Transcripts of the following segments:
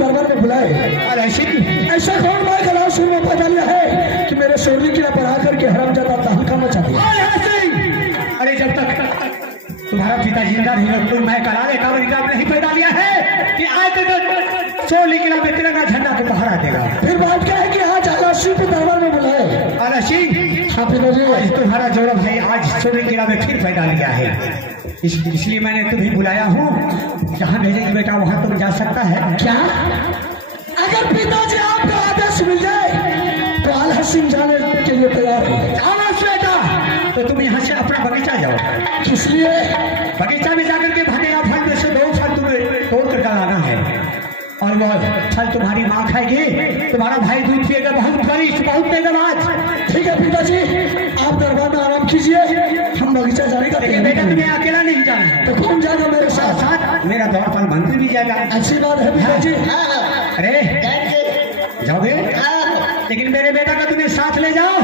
दरबार में बुलाए। अरे ऐसा कौन मार का लाश में पैदा लिया है कि मेरे शोरली किला पर आकर के हरामजादा तहलका मचा दिया। अरे जब तक तुम्हारा पिता जिंदा नहीं कोई मैं करा लेता नहीं पैदा लिया है कि आज तक शोरली किला में तिरंगा झंडा को पहरा देगा। फिर बात क्या है कि आज आलाशी को दरबार में बुलाए। आलाशी हाँ पिताजी, तुम्हारा जोड़ा भाई आज शोरली किला में फिर पैदा लिया है, इसलिए मैंने तुम्हें बुलाया हूँ। जहाँ भेजेंगे बेटा वहाँ तुम जा सकता है। क्या? अगर पिताजी आपका आदेश मिल जाए तो आला सिंह जाने के लिए तैयार है। बेटा तो तुम यहाँ से अपना बगीचा जाओ। किस लिए? बगीचा में जाकर के भगेगा फल में से 2 फल तुम्हें तोड़ कर डालाना है और वो फल तुम्हारी माँ खाएगी, तुम्हारा भाई दूध पिएगा, बहुत बरिष्ठ बहुत तेजबाज। ठीक है पिताजी, आप दरबार में आराम कीजिए, हम बगीचा जाने का। बेटा तुम्हें अकेला नहीं जाना है। तो कौन जाएगा मेरे साथ? साथ मेरा दौड़पाल मंत्री भी जाएगा। अच्छी बात है पिताजी। अरे जाओगे? लेकिन मेरे बेटा का तुम्हें साथ ले जाओ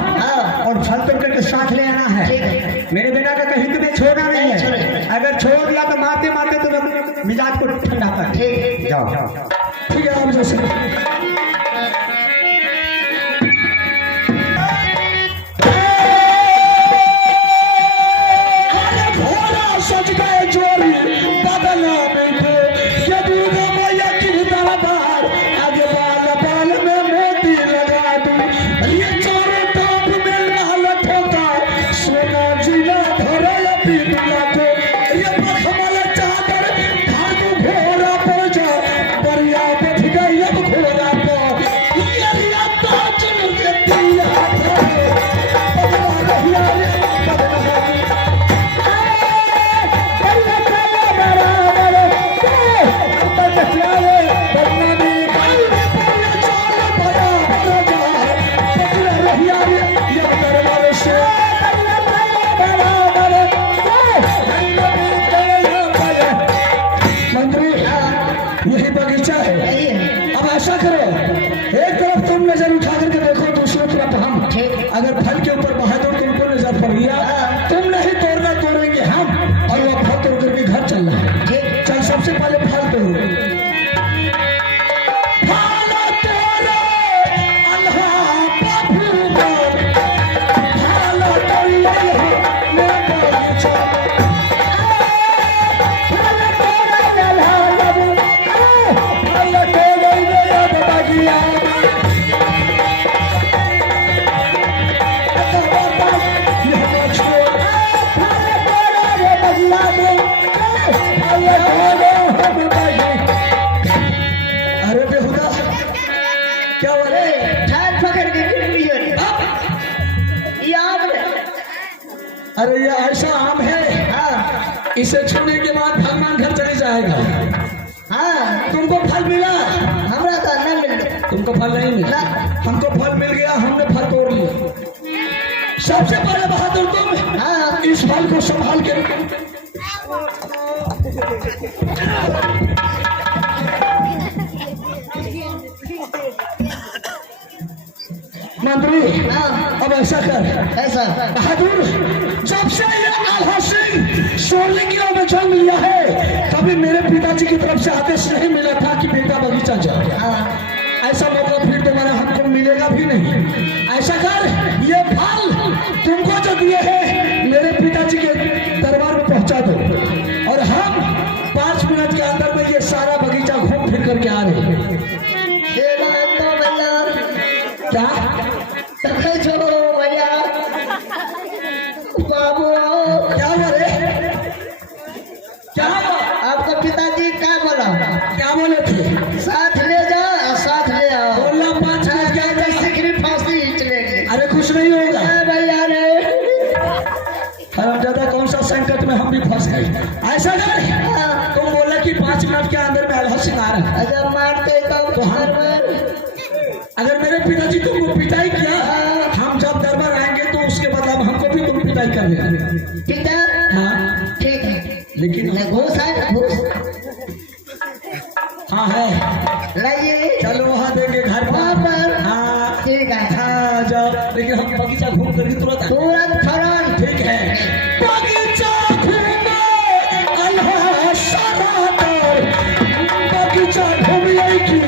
और फल तोड़ करके साथ ले आना है। मेरे बेटा का कहीं तुम्हें छोड़ना नहीं है, अगर छोड़ दिया तो मारते मारते तुम्हें मिजाज को ठंडा कर। जाओ। ठीक है आप जैसे। सच गए जोरी बदला में को ये दुर्गा मैया की दरबार आगे बाल बाल में मोती लगा दूं, ये चारों टाप में लाल ठोका सोना जिला धरे पीतला को, ये मखमल चादर भागू घोड़ा पर जा बरिया बैठ गई अब घोड़ा पर, ये रिया ताजुल के दिया यही बगीचा है। अब ऐसा करो, एक तरफ तुम नजर उठा करके देखो, दूसरी तरफ हम। अगर फल के ऊपर बहादुर तुमको नजर पड़ गया, तुम नहीं तोड़ना, तोड़ेंगे हम, और वो फल तोड़ करके घर चलना है। चल सबसे पहले फल तोड़ो। अरे ये ऐसा आम है, इसे छूने के बाद भगवान घर चले जाएगा। तुमको फल मिला? हमरा तो नहीं मिला। तुमको फल नहीं मिला? हमको फल मिल गया, हमने फल तोड़ लिया। सबसे पहले बहादुर तुम इस फल को संभाल के मंत्री। अब ऐसा कर, ऐसा बहादुर, जब से ये आला सिंह शोरली किला में जन्म लिया है तभी मेरे पिताजी की तरफ से आदेश नहीं मिला था कि बेटा बगीचा जाओ। ऐसा मौका फिर तुम्हारा हमको मिलेगा भी नहीं। ऐसा कर, ये फल तुमको जो दिए हैं मेरे पिताजी के दरबार में पहुंचा दो, और हम 5 मिनट के अंदर में ये सारा बगीचा घूम फिर करके आ रहे हैं। क्या भैया बाबू क्या बोले? क्या आपका पिताजी क्या बोला? क्या बोले थे? साथ ले जाओ, साथ ले आओ। बोलना 5 मिनट के अंदर सिकरी फांसी खींच लेंगे। अरे कुछ नहीं होगा भैया रे। ज्यादा कौन सा संकट में हम भी फंस गए। ऐसा कर, तुम बोला कि 5 मिनट के अंदर में आल्हा सिंह आ रहा है। अगर मारते तो हम, अगर मेरे पिताजी तुमको पिटाई किया, हम जब दरबार आएंगे तो उसके बाद हमको भी तुम पिटाई कर देना। ठीक है? हाँ ठीक है, लेकिन घूस है, घूस हाँ है, लाइए चलो वहाँ देंगे घर पर। हाँ ठीक है, हाँ जाओ, लेकिन हम बगीचा घूम करके तुरंत फौरन। ठीक है, बगीचा घूमे अल्लाह सारा, बगीचा घूमिए की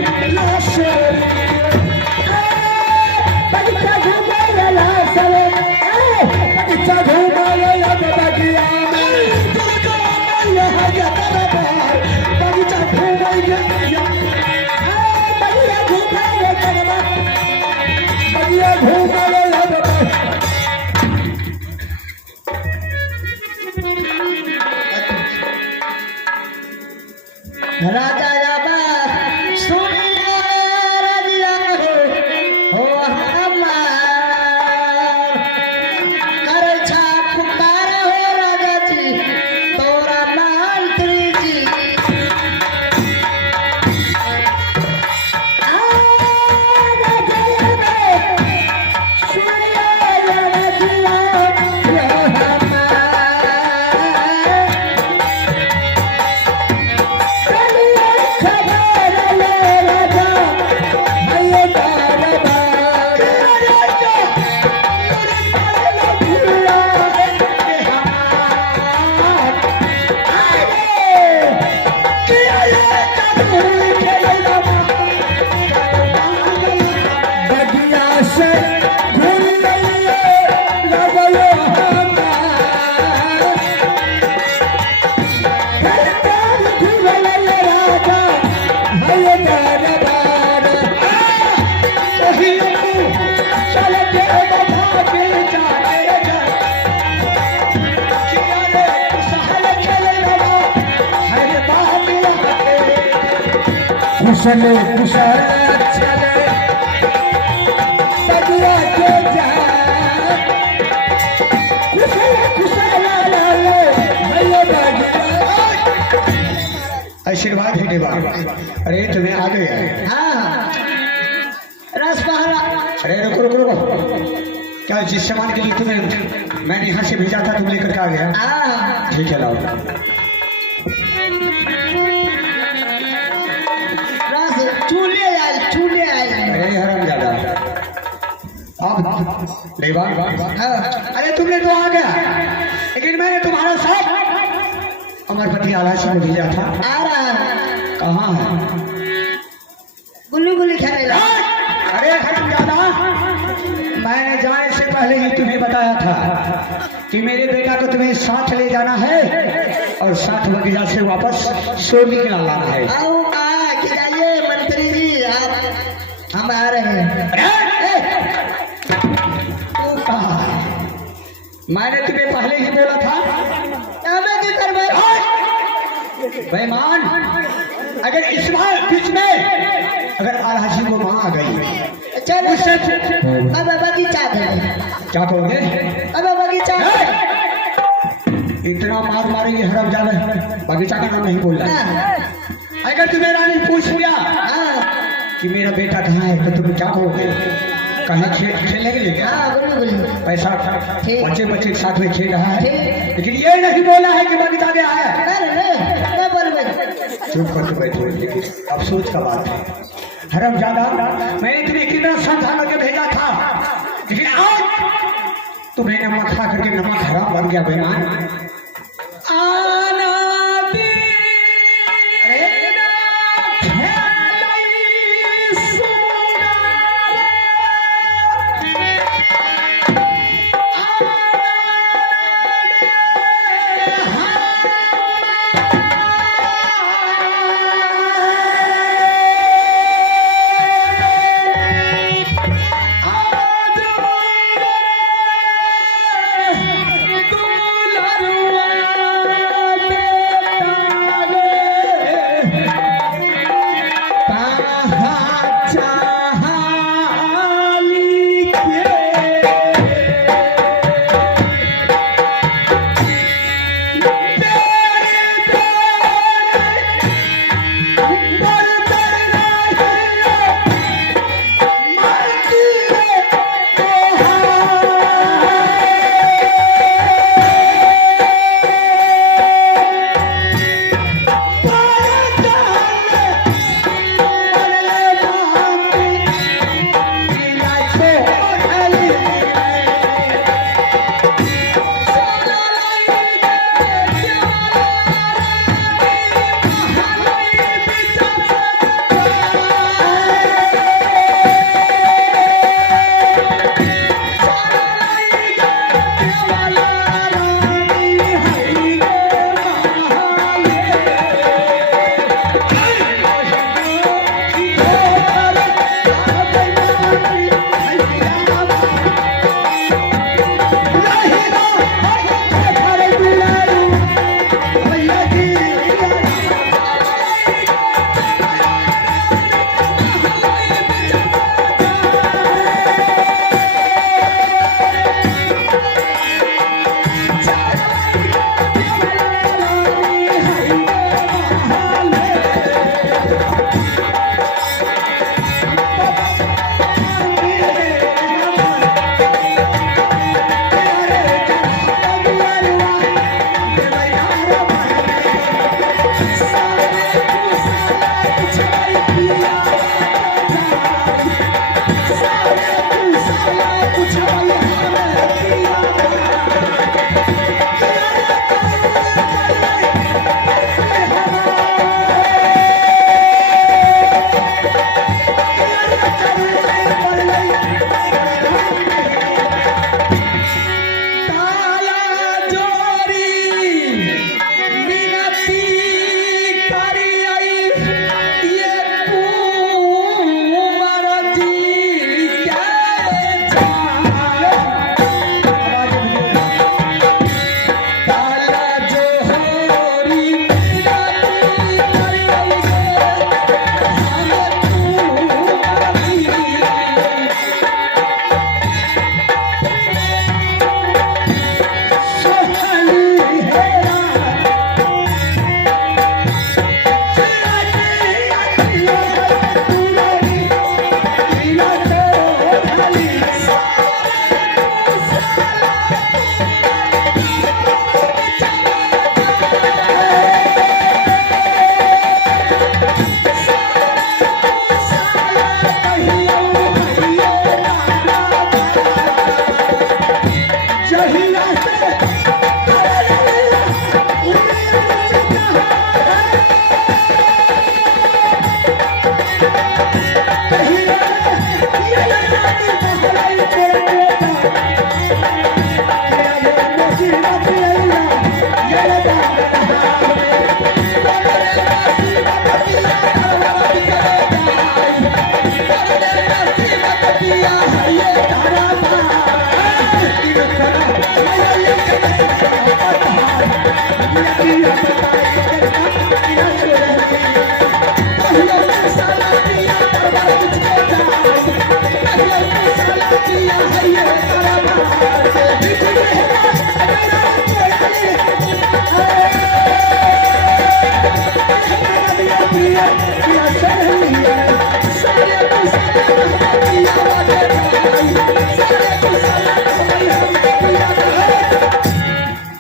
चले कुशल चले बगिया के जा कुशल कुशल लाले भैया बगिया आशीर्वाद है देवा। अरे तुम्हें आ गए। हाँ रस पहरा। अरे रुको रुको रुको, क्या जिस सामान के लिए तुम्हें मैंने यहाँ से भेजा था तुम लेकर के आ गया? हाँ ठीक है लाओ। रस चूल्हे आए चूल्हे आए। अरे हराम ज्यादा अब देवा। अरे तुमने तो आ गया, लेकिन मैंने तुम्हारा साथ अमरपति आलासी को भेजा था। आ रहा है। कहाँ है? गुल्ली गुल्ली खेलने लगा। अरे हराम ज्यादा, मैंने जाने से पहले ही तुम्हें बताया था कि मेरे बेटा को तुम्हें साथ ले जाना है और साथ बगीचा से वापस सोनी के लाना है। आओ आ कि जाइए मंत्री जी, आप हम आ रहे हैं। तू कहाँ है? मैंने तुम्हें पहले ही बोला था। हमें क्यों करवाए? बेईमान, अगर इस बार बीच में अगर आलासी को माँ आ गई चलो अब बगीचा गए। क्या कहोगे? अब बगीचा इतना मार मारेंगे हरम जाने, बगीचा का नाम नहीं बोल रहा। हाँ अगर तुम्हें रानी पूछ लिया हाँ कि मेरा बेटा कहाँ है तो तुम क्या कहोगे? कहीं खेलने के लिए? हाँ गुल्ली गुल्ली। पैसा ठीक। बच्चे बच्चे के साथ में खेल रहा है, ठीक। लेकिन ये नहीं बोला है कि बगीचा गया है। अरे क्या बोल रहे? चुप करके बैठो, लेकिन अफसोस का बात है हरम ज्यादा, मैंने तुम्हें कितना समझा के भेजा था, लेकिन आज तुम्हें नमक खा करके नमक हराम बन गया बेईमान।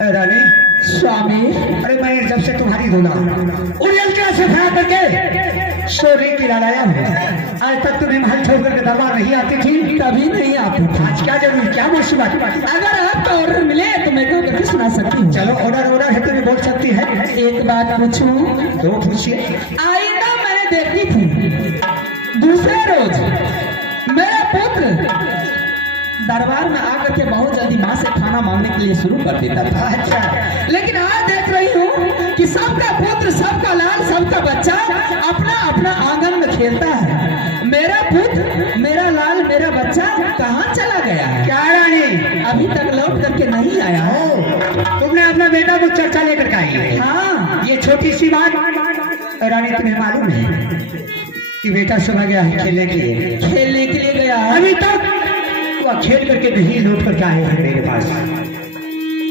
रानी स्वामी, अरे मैं जब से तुम्हारी धुना उड़ियल के से फैला करके सोने की लाया हूँ। आज तक तुम्हें महल छोड़ करके दरबार नहीं आती थी, कभी नहीं आती थी। आज क्या जरूरी, क्या मुसीबत? अगर आपका ऑर्डर मिले तो मैं तो करके सुना सकती हूँ। चलो ऑर्डर है, तुम्हें बोल सकती है। एक बात पूछूं? तो पूछिए। आईना मैंने देखी थी, दूसरे रोज मेरा पुत्र दरबार में आकर के बहुत जल्दी माँ से खाना मांगने के लिए शुरू कर देता था। अच्छा, लेकिन आज देख रही हूँ कि सबका पुत्र, सबका लाल, सबका बच्चा अपना अपना आंगन में खेलता है। मेरा पुत्र, मेरा लाल, मेरा बच्चा कहाँ चला गया है? क्या रानी, अभी तक लौट करके नहीं आया है। तुमने अपना बेटा को चर्चा लेकर आई है? हाँ, ये छोटी सी बात रानी तुम्हें मालूम है कि बेटा सुबह गया है खेलने के लिए? खेलने के लिए गया है। अभी तक वह खेल करके नहीं लौट करके आए हैं मेरे पास।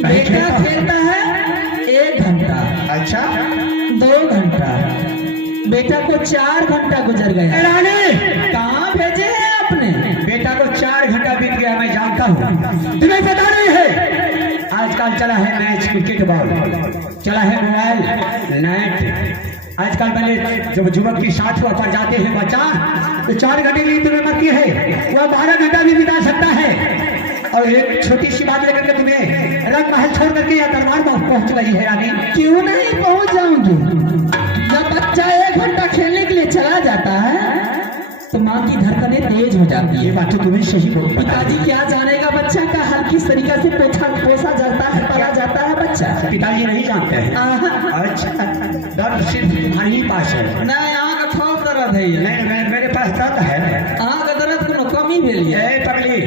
बेटा खेलता है 1 घंटा, अच्छा 2 घंटा, बेटा को 4 घंटा गुजर गया। रानी, कहाँ भेजे हैं आपने? बेटा को 4 घंटा बीत गया, मैं जानता हूँ। तुम्हें पता नहीं है, आजकल चला है मैच क्रिकेट बॉल, चला है मोबाइल नेट। आजकल पहले जब युवक की साथ हुआ पर जाते हैं बच्चा, तो 4 घंटे के लिए तुम्हें मरती है, वह 12 घंटा भी बिता सकता है। और एक छोटी सी बात लेकर के तुम्हें रंग महल छोड़ करके या दरबार में पहुंच गई है रानी। क्यों नहीं पहुंच जाऊंगी? जब बच्चा 1 घंटा खेलने के लिए चला जाता है तो माँ की धड़कनें तेज हो जाती ये है। बात तो तुम्हें सही बोल। पिताजी क्या जानेगा बच्चा का हाल, किस तरीके से पोसा जाता है, पाला जाता है बच्चा। पिताजी नहीं जानते हैं। आहा, अच्छा, दर्द सिर्फ तुम्हारे ही पास है। ना यहाँ का थोक दर्द है ये। नहीं, मेरे पास दर्द है। यहाँ का दर्द को कमी मिली है। ए पगली,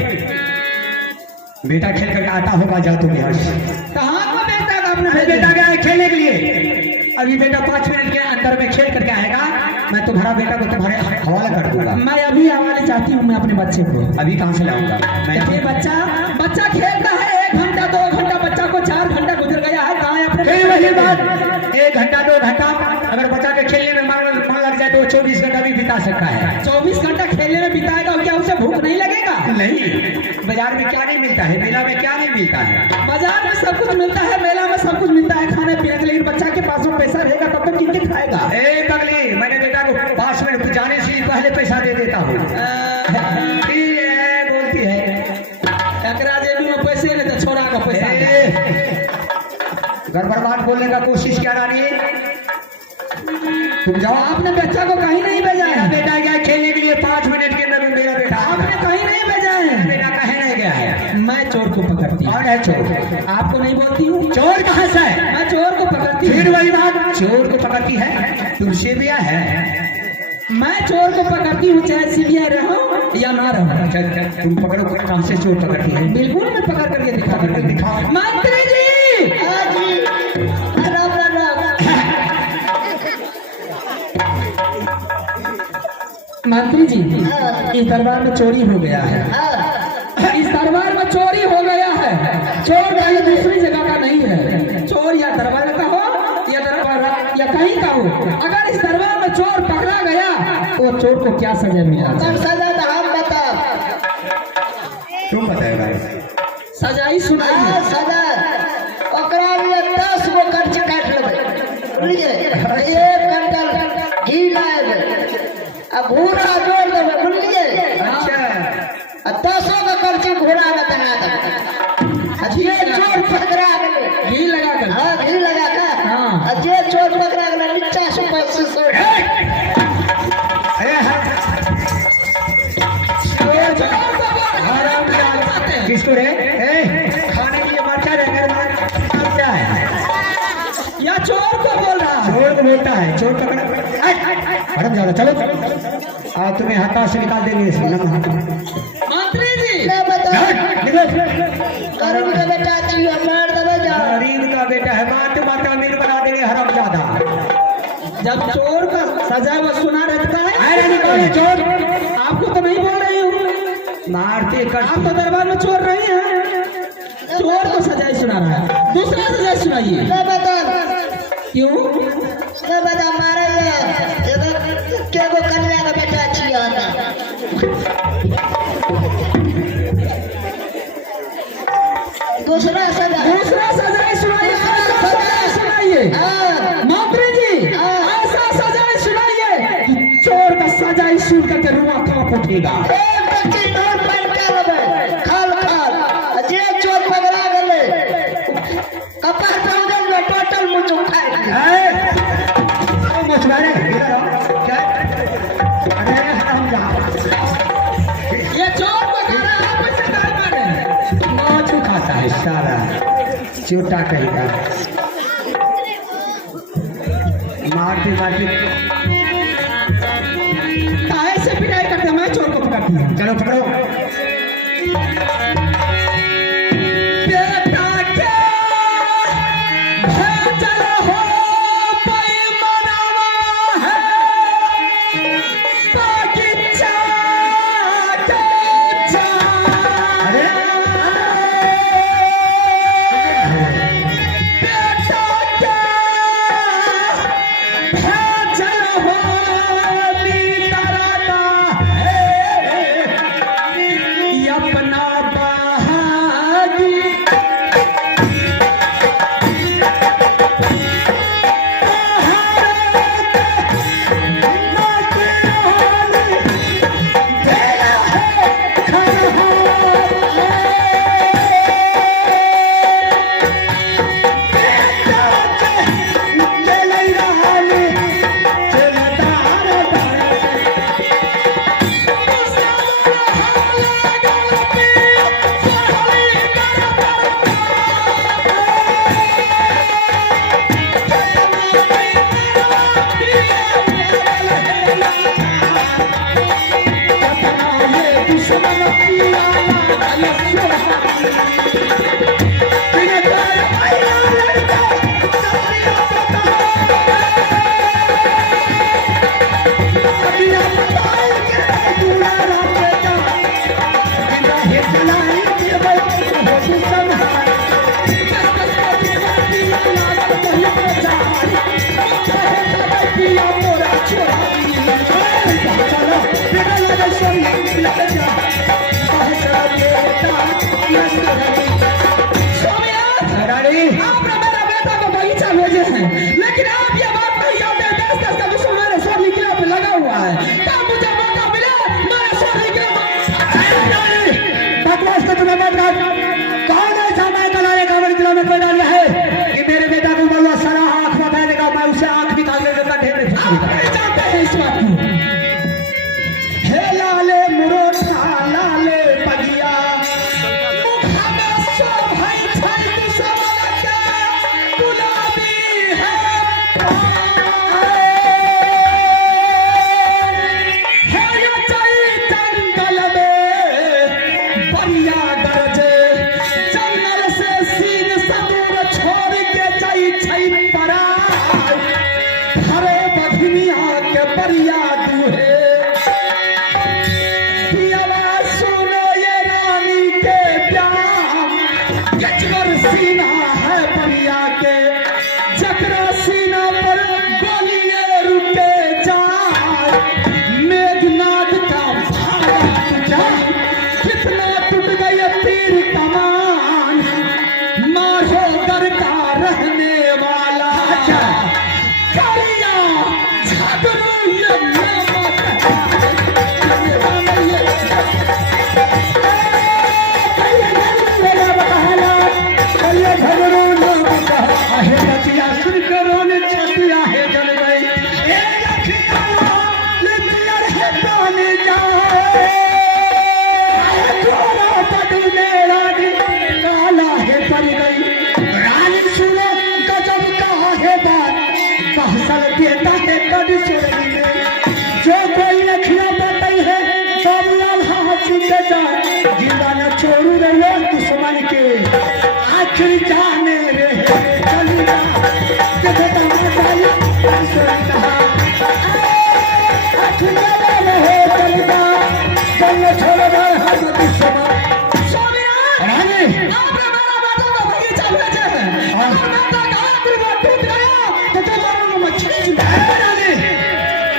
बेटा खेल करके आता होगा, जाओ तुम यहाँ से। कहाँ का बेटा का अपना बेटा गया है खेलने के लिए, अभी बेटा 5 मिनट के अंदर में खेल करके आएगा, मैं तुम्हारा बेटा को तुम्हारे हवाला कर दूंगा। मैं अभी हवाले चाहती हूँ मैं अपने बच्चे को। अभी कहाँ से लाऊंगा मैं? ये बच्चा खेलता है 1 घंटा 2 घंटा, बच्चा को 4 घंटा गुजर गया है। कहाँ है अपने? फिर वही बात, 1 घंटा 2 घंटा, अगर बच्चा के खेलने में मन लग जाए तो वो 24 घंटा भी बिता सकता है। 24 घंटा खेलने में बिताएगा और क्या उसे भूख नहीं लगेगा? नहीं, बाजार में क्या नहीं मिलता है, मेला में क्या नहीं मिलता है? बाजार में सब कुछ मिलता है, मेला में सब कुछ मिलता है खाने पीने के लिए। बच्चा के पास में पैसा रहेगा तब तो किन खाएगा? ए पगली, मैंने बेटा को 5 मिनट जाने से पहले पैसा दे देता हूँ। बोलती है एकरा जेब में पैसे नहीं तो छोरा का पैसा। गड़बड़बात बोलने का कोशिश क्या रानी? तुम जाओ। आपने बच्चा को कहीं नहीं भेजा मेरा है? बेटा गया खेलने के लिए 5 मिनट के अंदर, मेरा बेटा आपने कहीं नहीं भेजा है? बेटा कहे नहीं गया है। मैं चोर को पकड़ती हूँ। कौन है चोर? आपको नहीं बोलती हूँ? चोर कहाँ से है? मैं चोर को पकड़ती हूँ। फिर वही बात, चोर को पकड़ती है, तुमसे भी है। मैं चोर को पकड़ती हूँ, चाहे सीबीआई रहो या ना रहो। अच्छा, तुम पकड़ो, कहाँ से चोर पकड़ती है? बिल्कुल मैं पकड़ करके दिखाओ। मंत्री जी, मंत्री जी, इस दरबार में चोरी हो गया है। इस दरबार में चोरी हो गया है। चोर कहीं दूसरी जगह का नहीं है। चोर या दरबार का हो या दरबार या कहीं का हो, अगर इस दरबार में चोर पकड़ा गया तो चोर को क्या सजा मिला? सजा तो हम बता। तुम बताएगा। सजा ही सुनाइए। सजा ओकरा लिए 10 गो कर्ज काट लेबै, बुझलिए? 1 क्विंटल घी लाएबै, अब भूरा जोड़ देबै, बुझलिए? अच्छा, 10 गो कर्ज घोड़ा में बना देबै। जे चोर पकड़ा गेलै, घी लगा कर। हाँ घी लगा कर, हाँ। जे चोर पकड़ा गेलै 50 से 25 अरे चलो चलो और तुम्हें हाथा से निकाल देंगे इसमें मंत्री जी ना बता निकलो गरीब का बेटा चाहिए मार दबा जा गरीब का बेटा है माते माते अमीर बना देंगे हरामजादा जब चोर का सजा वो सुना रहता है अरे निकालिए चोर आपको तो नहीं बोल रही हूँ मारते कर आप तो दरबार में चोर नहीं है चोर को सजाए सुना रहा है दूसरा सजाए सुनाइए ना बता क्यों ना बता मारा ये क्या वो कन्या का बेटा चाहिए आता दूसरा सजाए सुनाइए ऐसा सजाए सुनाइए हाँ मंत्री जी ऐसा सजाए सुनाइए कि चोर का सजाए सुन करके रुआ कांप उठेगा एक बच्ची तोड़ पर क्या लगे खाल खाल जे चोर पकड़ा गले कपा जंगल में टोटल मुझ उठाए मछुआरे क्या अरे हरामजादा ये चोर को खा रहा है पैसे दान मारे माछू खाता है सारा चोटा कहेगा मारते मारते काहे से पिटाई करते मैं चोर को पकड़ती हूँ चलो पकड़ो बेटा के भेजल हो पैमनवा है बगीचा के झाड़। अरे बेटा के भेजल हो नितरता है अपना बहागी लेकिन आप ये बात नहीं जानते 10-10 का विश्व मेरे स्वर निकले पे लगा हुआ है तब मुझे मौका मिले मेरे स्वर निकले बकवास तो तुम्हें मत कर कौन ऐसा मैं बनाने का बड़ी दिलों में कोई डाल है कि मेरे बेटा को बोलो सारा आंख में पहनेगा मैं उसे आंख निकाल के देता ढेर में आप नहीं जानते हैं इस बात को हे लाले मुरोठा लाले पगिया मुखा में सो भाई छल दुश्मन के गुलाबी है ये चैतन दल में बढ़िया गरजे जंगल से सीन सदूर छोड़ के जाई छै परा हरे बधनिया के बढ़िया दूहे पियवा सुनो ये रानी के प्यार गजबर सीना है बढ़िया के जकरा सीना पर गोलिए रुके जाए मेघनाथ का भागा तुझा कितना टूट गए तीर कमान मारो घर का रहने वाला करिया झगड़ू ये न छोड़ेगा हम दुश्मन। स्वामीनाथ, रानी, आपने मेरा बेटा को बगीचा भेजा है। अगर बेटा का आखिरी बार टूट गया तो तुम्हारा मैं खींच लूंगा। रानी,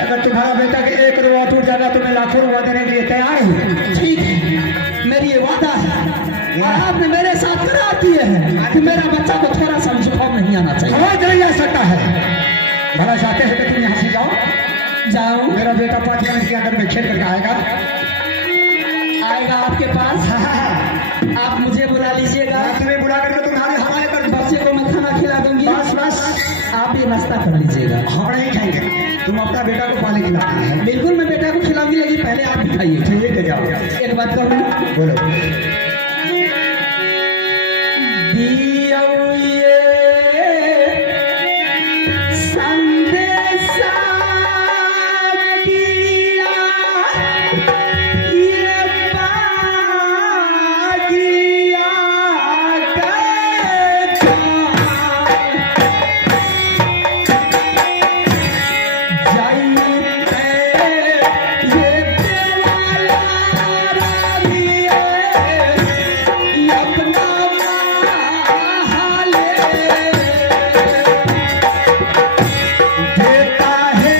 अगर तुम्हारा बेटा के एक रुपया टूट जाएगा तो मैं लाखों रुपया देने के लिए तैयार हूँ। ठीक है, मेरी ये वादा है और आपने मेरे साथ करा दिए हैं कि मेरा बच्चा को थोड़ा सा जुकाम नहीं आना चाहिए। समझ नहीं आ सकता है। भला चाहते हैं कि तुम यहाँ से जाओ, जाऊं? मेरा बेटा 5 मिनट के अंदर में खेल करके आएगा। आएगा आपके पास, आप मुझे बुला लीजिएगा, तुम्हें बुला करके तुम्हारे हवाले कर दूंगा। बच्चे को मैं खाना खिला दूंगी। बस बस, आप ये नाश्ता कर लीजिएगा। हम नहीं खाएंगे, तुम अपना बेटा को पाले खिलाना है। बिल्कुल, मैं बेटा को खिलाऊंगी, लेकिन पहले आप भी खाइए। ठीक है, जाओ। एक बात कहूँ, बोलो। दियो ये संदेशा किया, ये पागिया कहता, जाइते ये देवाला रानिए, अपना हाले देता है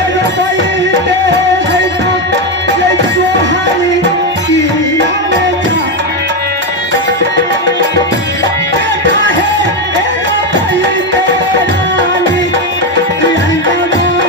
एक पैसे है तो ये सोहारी की नामे जा। देता है एक पैसे रानी लंका वाली।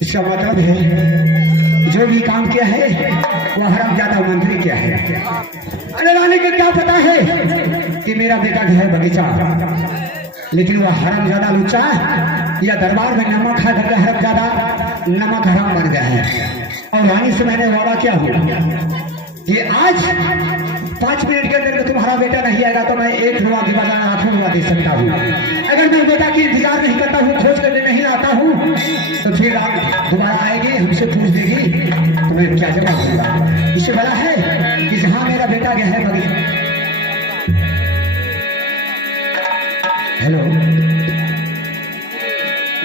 इसका मतलब है जो भी काम किया है वो हरामजादा मंत्री किया है। अरे रानी को क्या पता है कि मेरा बेटा जो है बगीचा, लेकिन वह हरामजादा लुच्चा या दरबार में नमक खा करके हरामजादा नमक हराम बन गया है। और रानी से मैंने वादा किया हूँ कि आज 5 मिनट के अंदर तुम्हारा बेटा नहीं आएगा तो मैं 1 रुपया की बजाय लाखों रुपया दे सकता हूँ। अगर मैं बेटा की इंतजार नहीं करता हूँ, खोज करके नहीं आता हूँ, तो फिर आप दोबारा आएगी, हमसे पूछ देगी तो मैं क्या जवाब दूंगा। इससे बड़ा है कि जहाँ मेरा बेटा गया है बगीचा। हेलो,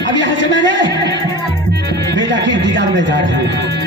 अब यहाँ से मैंने बेटा की इंतजार में जा रही हूँ।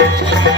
Thank you.